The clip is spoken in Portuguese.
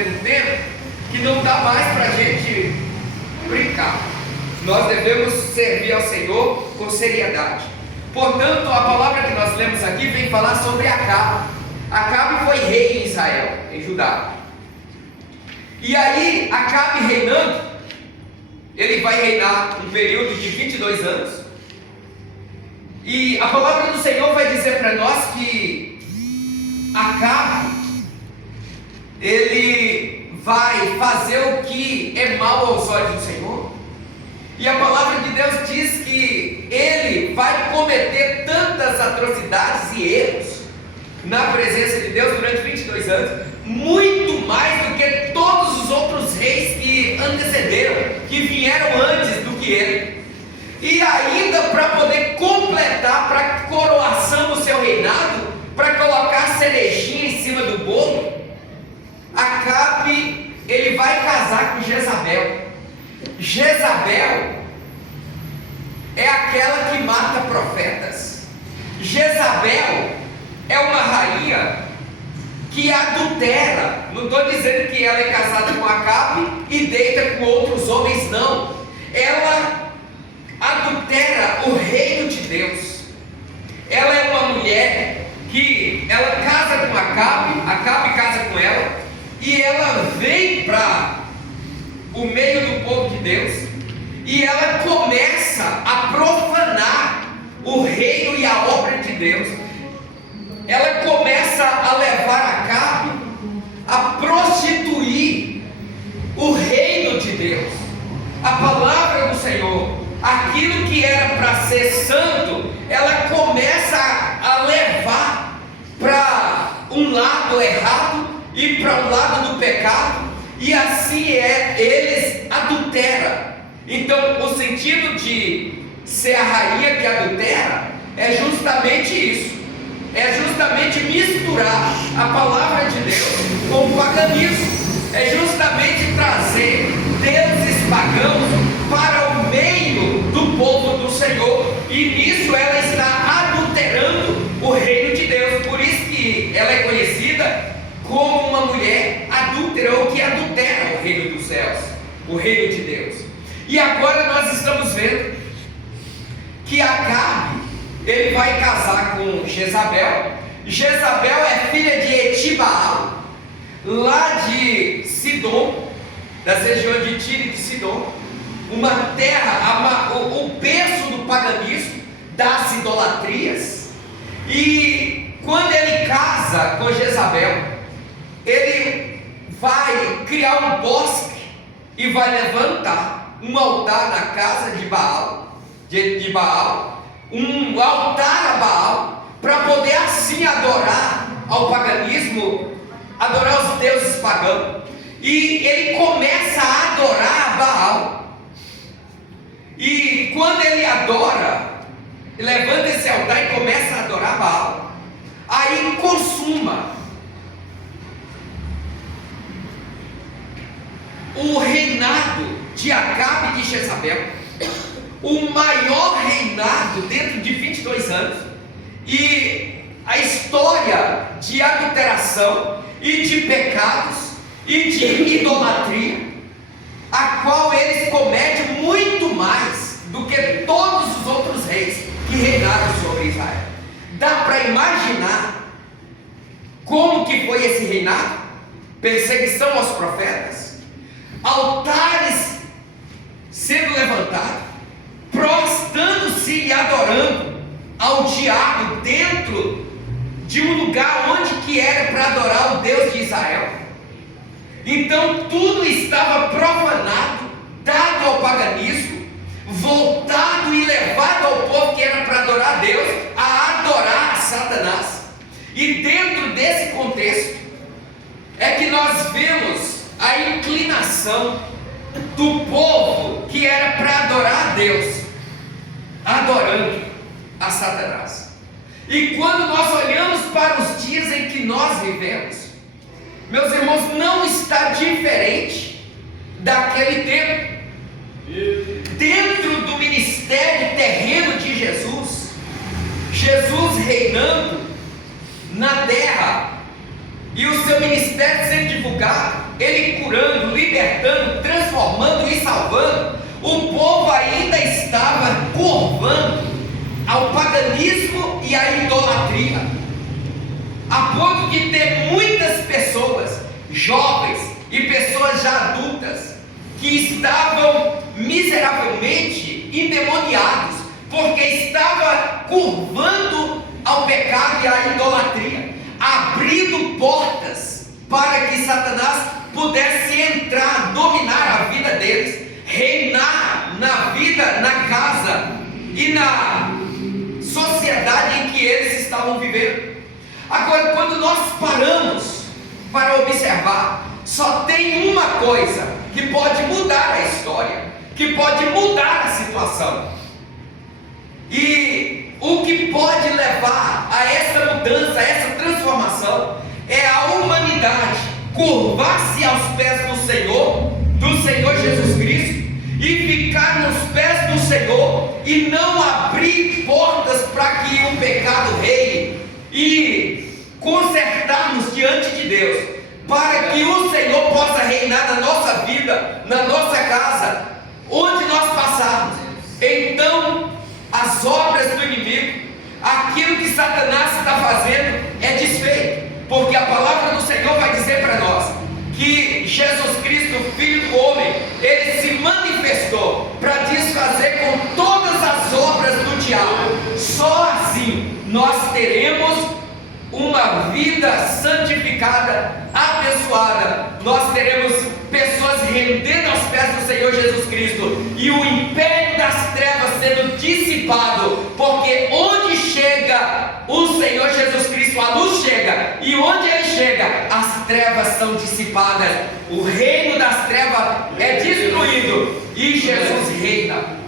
vivendo um tempo que não dá mais para a gente brincar. Nós devemos servir ao Senhor com seriedade. Portanto, a palavra que nós lemos aqui vem falar sobre Acabe. Acabe foi rei em Israel, em Judá. E aí, Acabe reinando, ele vai reinar um período de 22 anos. E a palavra do Senhor vai dizer para nós que Acabe, ele vai fazer o que é mal aos olhos do Senhor. E a palavra de Deus diz que ele vai cometer tantas atrocidades e erros na presença de Deus durante 22 anos, muito mais do que todos os outros reis que antecederam, que vieram antes do que ele. E ainda para poder completar, para coroação do seu reinado, para colocar a cerejinha em cima do bolo, Acabe, ele vai casar com Jezabel. Jezabel é aquela que mata profetas. Jezabel é uma rainha que adultera. Não estou dizendo que ela é casada com Acabe e deita com outros homens, não. Ela adultera o reino de Deus. Ela é uma mulher que ela casa com Acabe, Acabe casa com ela, e ela vem para o meio do povo de Deus, e ela começa a profanar o reino e a obra de Deus. Ela começa a levar Acabe a prostituir o reino de Deus, a palavra do Senhor. Aquilo que era para ser santo, ela começa a levar para um lado errado e para um lado do pecado, e assim eles adulteram. Então, o sentido de ser a rainha que adultera é justamente isso, é justamente misturar a palavra de Deus com o paganismo, é justamente trazer deuses pagãos para o meio do povo do Senhor, e nisso ela está adulterando o reino de Deus. Por isso que ela é conhecida como uma mulher adúltera, ou que adultera o reino dos céus, o reino de Deus. E agora nós estamos vendo que Acabe, ele vai casar com Jezabel. Jezabel é filha de Etibaal, lá de Sidom, das regiões de Tiro e de Sidom, uma terra, o berço do paganismo, das idolatrias. E quando ele casa com Jezabel, ele vai criar um bosque e vai levantar um altar na casa de Baal, um altar a Baal, para poder assim adorar ao paganismo, adorar os deuses pagãos. E ele começa a adorar a Baal. E quando ele adora, levanta esse altar e começa a adorar Baal, aí consuma o reinado de Acabe e de Jezabel, o maior reinado dentro de 22 anos, e a história de adulteração e de pecados e de idolatria, a qual eles cometem muito mais do que todos os outros reis que reinaram sobre Israel. Dá para imaginar como que foi esse reinado? Perseguição aos profetas, altares sendo levantados, prostrando-se e adorando ao diabo dentro de um lugar onde que era para adorar o Deus de Israel. Então tudo estava profanado, dado ao paganismo, voltado e levado ao povo que era para adorar a Deus, a adorar a Satanás. E dentro desse contexto é que nós vemos a inclinação do povo que era para adorar a Deus, adorando a Satanás. E quando nós olhamos para os dias em que nós vivemos, meus irmãos, não está diferente daquele tempo. Dentro do ministério terreno de Jesus, Jesus reinando na terra, e o seu ministério sendo divulgado, ele o povo ainda estava curvando ao paganismo e à idolatria, a ponto de ter muitas pessoas, jovens e pessoas já adultas, que estavam miseravelmente endemoniados, porque estava curvando ao pecado e à idolatria, abrindo portas para que Satanás pudesse entrar, dominar a vida deles, reinar na vida, na casa e na sociedade em que eles estavam vivendo. Agora, quando nós paramos para observar, só tem uma coisa que pode mudar a história, que pode mudar a situação. E o que pode levar a essa mudança, a essa transformação, é a humanidade curvar-se aos pés do Senhor Jesus Cristo, e ficar nos pés do Senhor, e não abrir portas para que o pecado reine, e consertarmos diante de Deus, para que o Senhor possa reinar na nossa vida, na nossa casa, onde nós passarmos. Então as obras do inimigo, aquilo que Satanás está fazendo, é desfeito, porque a palavra do Senhor vai dizer para nós que Jesus Cristo, o Filho do Homem, ele se manifestou para desfazer com todas as obras do diabo. Só assim nós teremos uma vida santificada, abençoada. Nós teremos pessoas rendendo aos pés do Senhor Jesus Cristo, e o império das trevas sendo dissipado, porque onde chega o Senhor Jesus Cristo, a luz chega, e onde ele chega, as trevas são dissipadas, o reino das trevas é destruído, e Jesus reina.